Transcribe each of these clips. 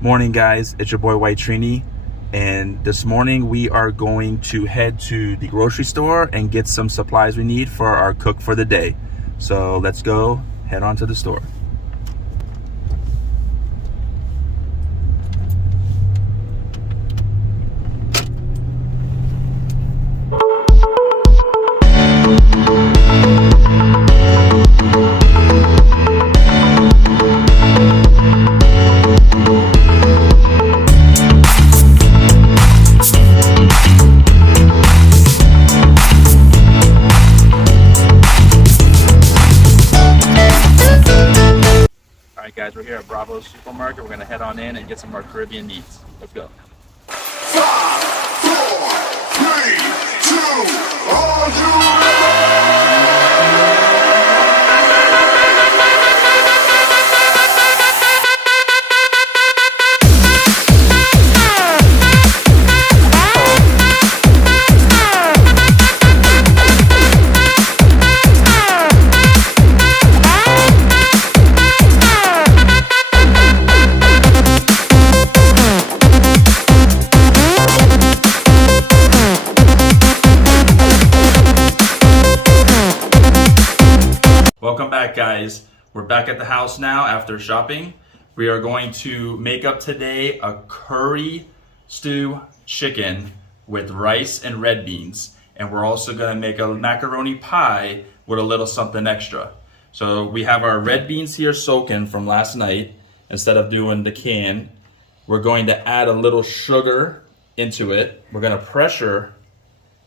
Morning, guys. It's your boy White Trini, and this morning we are going to head to the grocery store and get some supplies we need for our cook for the day. So let's go head on to the store. Alright guys, we're here at Bravo's supermarket. We're gonna head on in and get some of our Caribbean needs. Let's go. 5, 4, 3, 2, are you ready? Welcome back, guys. We're back at the house now after shopping. We are going to make up today a curry stew chicken with rice and red beans. And we're also gonna make a macaroni pie with a little something extra. So we have our red beans here soaking from last night. Instead of doing the can, we're going to add a little sugar into it. We're gonna pressure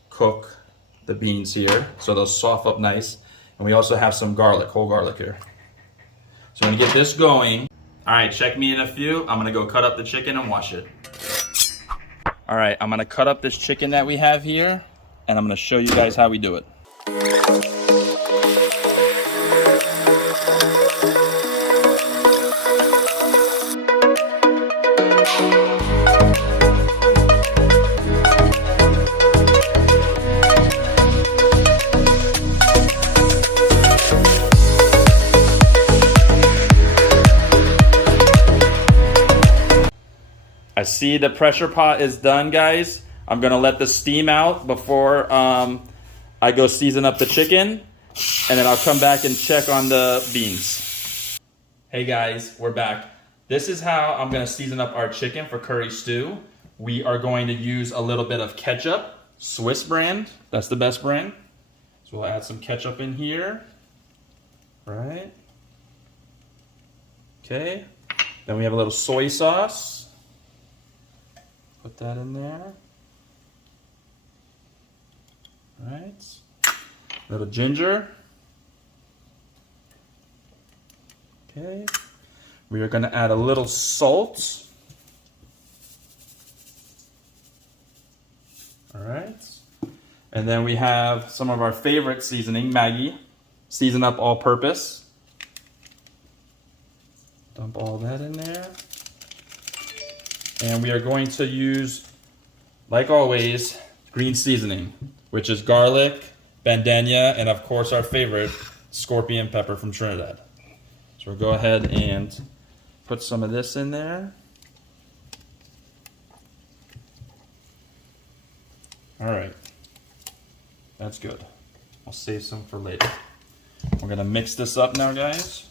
cook the beans here so they'll soften up nice. And we also have some garlic, whole garlic here. So I'm gonna get this going. All right, check me in a few. I'm gonna go cut up the chicken and wash it. All right, I'm gonna cut up this chicken that we have here, and I'm gonna show you guys how we do it. I see the pressure pot is done, guys. I'm gonna let the steam out before I go season up the chicken, and then I'll come back and check on the beans. Hey guys, we're back. This is how I'm gonna season up our chicken for curry stew. We are going to use a little bit of ketchup, Swiss brand. That's the best brand. So we'll add some ketchup in here. Right. Okay. Then we have a little soy sauce. Put that in there. All right. A little ginger. Okay. We are going to add a little salt. All right. And then we have some of our favorite seasoning, Maggi. Season up all purpose. Dump all that in there. And we are going to use, like always, green seasoning, which is garlic, bandana, and of course our favorite, scorpion pepper from Trinidad. So we'll go ahead and put some of this in there. All right, that's good. I'll save some for later. We're gonna mix this up now, guys.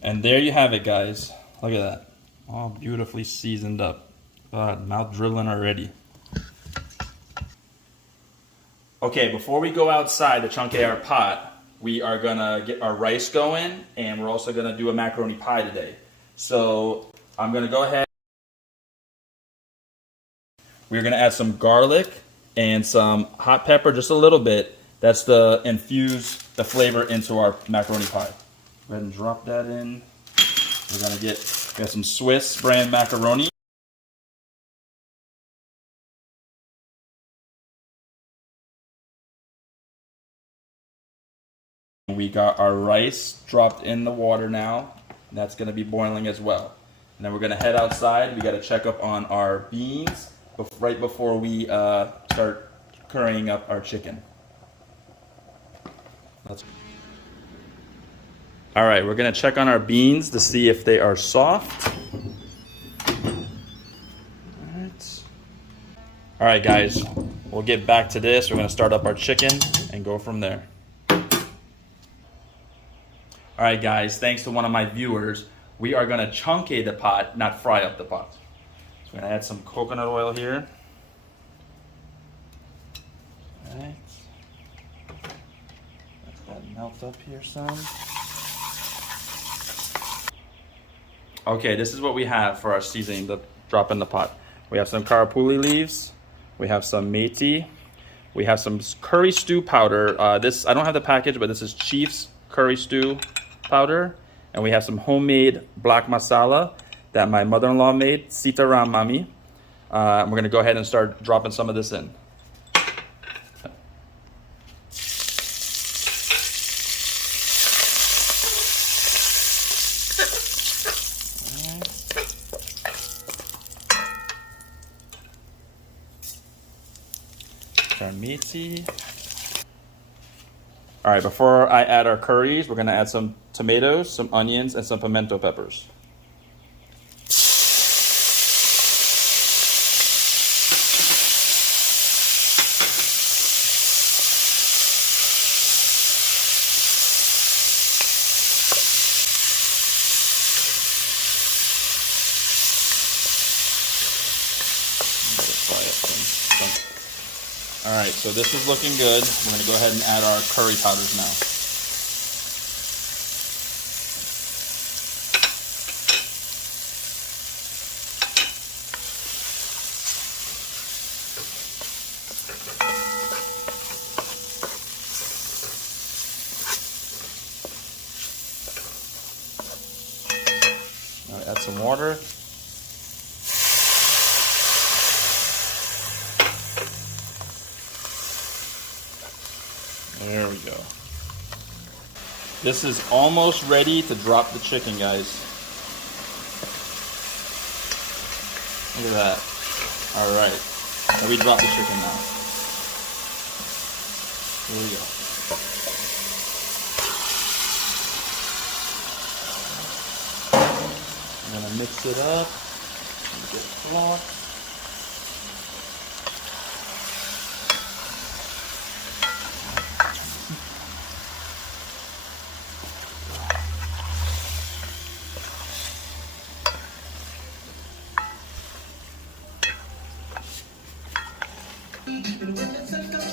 And there you have it, guys. Look at that. All beautifully seasoned up. God, mouth drilling already. Okay, before we go outside to chunky our pot, we are gonna get our rice going, and we're also gonna do a macaroni pie today. So I'm gonna go ahead. We're gonna add some garlic and some hot pepper, just a little bit. That's to infuse the flavor into our macaroni pie. Go ahead and drop that in. We're gonna get some Swiss brand macaroni. We got our rice dropped in the water now. And that's gonna be boiling as well. And then we're gonna head outside. We gotta check up on our beans, right before we start currying up our chicken. All right, we're gonna check on our beans to see if they are soft. All right, guys, we'll get back to this. We're gonna start up our chicken and go from there. All right, guys, thanks to one of my viewers, we are gonna chunke the pot, not fry up the pot. So we're gonna add some coconut oil here. All right. Let that melt up here some. Okay, this is what we have for our seasoning to drop in the pot. We have some karapuli leaves. We have some methi. We have some curry stew powder. This, I don't have the package, but this is Chief's curry stew powder. And we have some homemade black masala that my mother-in-law made, Sitaram Mami. We're gonna go ahead and start dropping some of this in. Our meaty. All right, before I add our curries, we're gonna add some tomatoes, some onions, and some pimento peppers. All right, so this is looking good. We're gonna go ahead and add our curry powders now. All right, add some water. There we go. This is almost ready to drop the chicken, guys. Look at that. All right. Now we drop the chicken now. Here we go. I'm gonna mix it up. Get flour.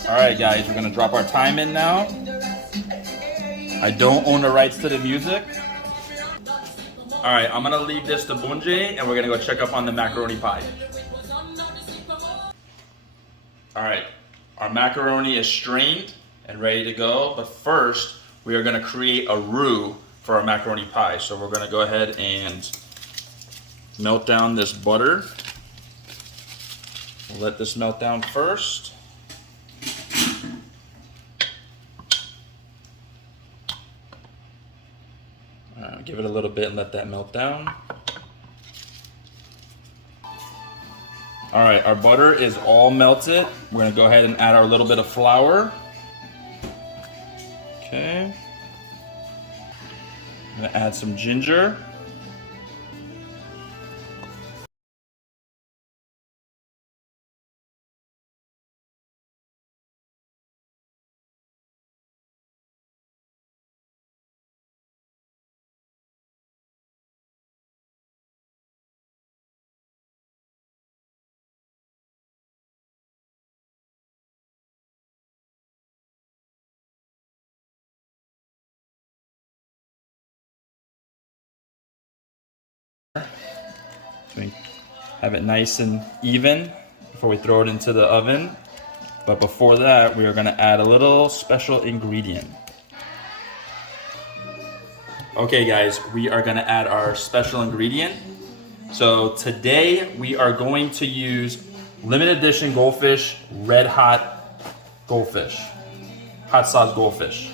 All right, guys, we're gonna drop our thyme in now. I don't own the rights to the music. All right, I'm gonna leave this to Bunje, and we're gonna go check up on the macaroni pie. All right, our macaroni is strained and ready to go, but first, we are gonna create a roux for our macaroni pie. So we're gonna go ahead and melt down this butter. We'll let this melt down first. Give it a little bit and let that melt down. All right, our butter is all melted. We're gonna go ahead and add our little bit of flour. Okay. I'm gonna add some ginger. So we have it nice and even before we throw it into the oven. But before that, we are gonna add a little special ingredient. Okay guys, we are gonna add our special ingredient. So today we are going to use limited edition goldfish, red hot goldfish, hot sauce goldfish.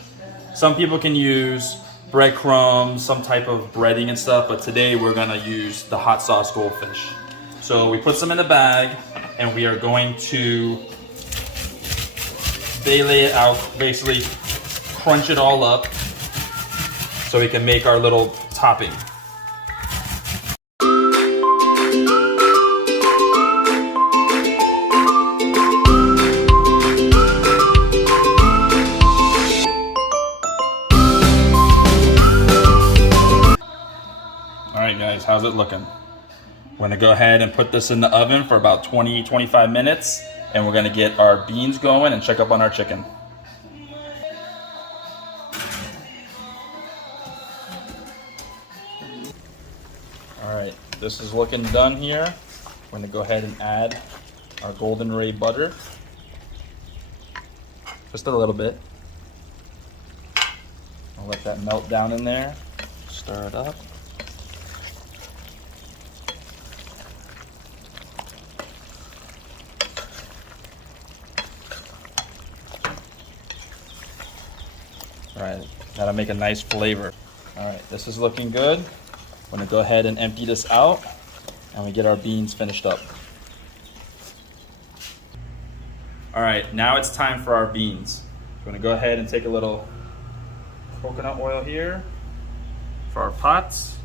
Some people can use breadcrumbs, some type of breading and stuff, but today we're gonna use the hot sauce goldfish. So we put some in the bag and we are going to lay it out, basically crunch it all up so we can make our little topping. Alright guys, how's it looking? We're gonna go ahead and put this in the oven for about 20-25 minutes, and we're gonna get our beans going and check up on our chicken. Alright, this is looking done here. We're gonna go ahead and add our golden ray butter. Just a little bit. I'll let that melt down in there. Stir it up. Alright, that'll make a nice flavor. Alright, this is looking good. I'm gonna go ahead and empty this out and we get our beans finished up. Alright, now it's time for our beans. I'm gonna go ahead and take a little coconut oil here for our pots.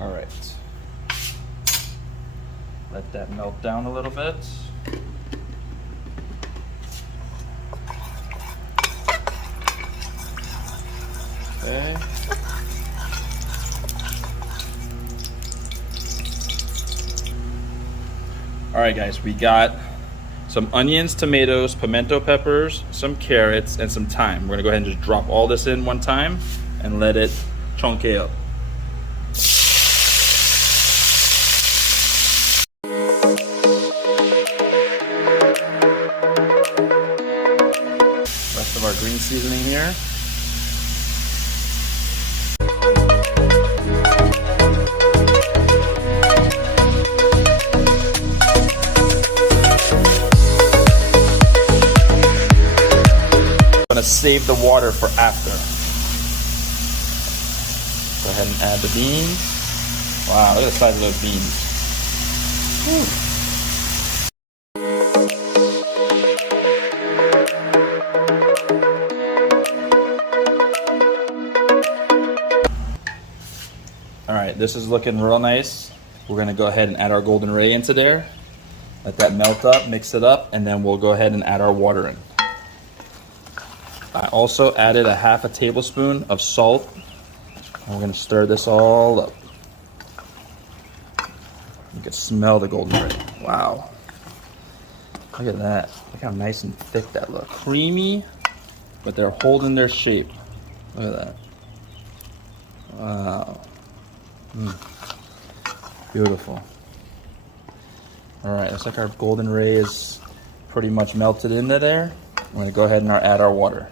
Alright. Let that melt down a little bit. Okay. All right, guys, we got some onions, tomatoes, pimento peppers, some carrots, and some thyme. We're gonna go ahead and just drop all this in one time and let it chunky up. Rest of our green seasoning here. Save the water for after. Go ahead and add the beans. Wow, look at the size of those beans. All right, this is looking real nice. We're gonna go ahead and add our golden ray into there. Let that melt up, mix it up, and then we'll go ahead and add our water in. I also added a half a tablespoon of salt. And we're gonna stir this all up. You can smell the golden ray. Wow. Look at that. Look how nice and thick that looks. Creamy, but they're holding their shape. Look at that. Wow. Beautiful. All right, looks like our golden ray is pretty much melted into there. I'm gonna go ahead and add our water.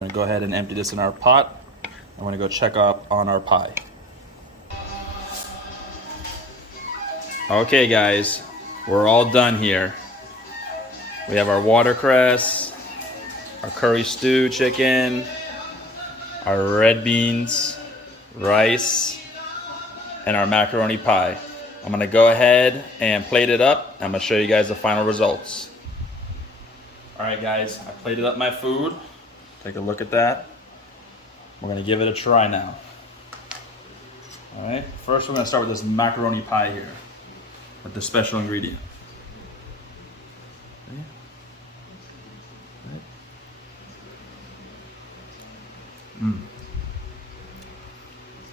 I'm gonna go ahead and empty this in our pot. I'm gonna go check up on our pie. Okay guys, we're all done here. We have our watercress, our curry stew chicken, our red beans, rice, and our macaroni pie. I'm gonna go ahead and plate it up. I'm gonna show you guys the final results. All right guys, I plated up my food. Take a look at that. We're gonna give it a try now. All right, first we're gonna start with this macaroni pie here with the special ingredient.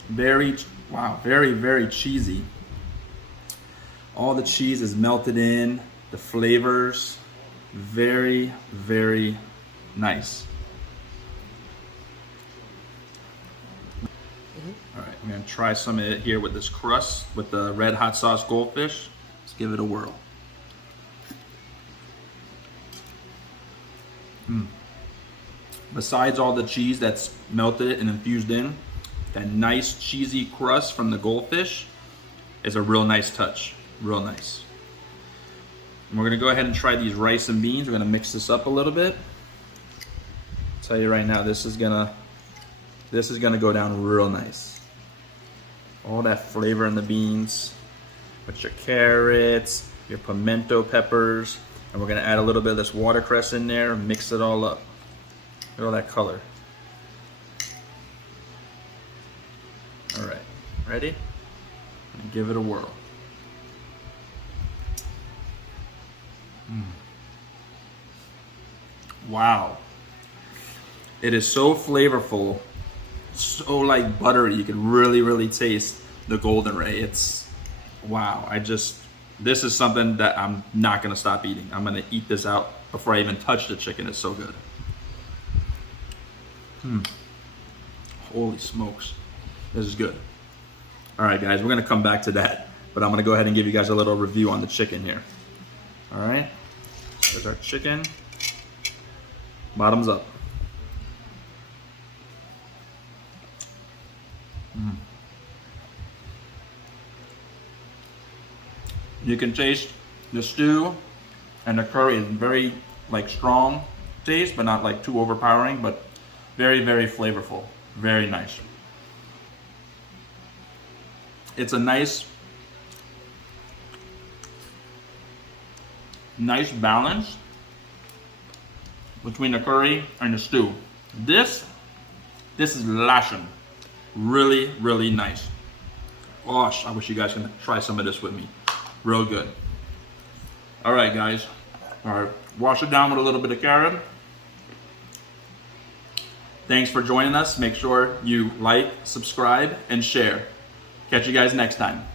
Very cheesy. All the cheese is melted in, the flavors, very nice. All right, I'm gonna try some of it here with this crust, with the red hot sauce goldfish. Let's give it a whirl. Besides all the cheese that's melted and infused in, that nice cheesy crust from the goldfish is a real nice touch. real nice. And we're gonna go ahead and try these rice and beans. We're gonna mix this up a little bit. I'll tell you right now, this is gonna go down real nice. All that flavor in the beans with your carrots, your pimento peppers, and we're gonna add a little bit of this watercress in there, mix it all up. Look at all that color. All right, ready? And give it a whirl. Wow. It is so flavorful, so like buttery. You can really taste the golden ray. It's, wow. This is something that I'm not gonna stop eating. I'm gonna eat this out before I even touch the chicken. It's so good. Holy smokes. This is good. All right, guys, we're gonna come back to that, but I'm gonna go ahead and give you guys a little review on the chicken here. All right, there's our chicken. Bottoms up. You can taste the stew and the curry is very like strong taste, but not like too overpowering, but very flavorful. Very nice. It's a nice balance between the curry and the stew. This is lashing. Really nice. Gosh, I wish you guys can try some of this with me. Real good. All right, guys. All right, wash it down with a little bit of carrot. Thanks for joining us. Make sure you like, subscribe, and share. Catch you guys next time.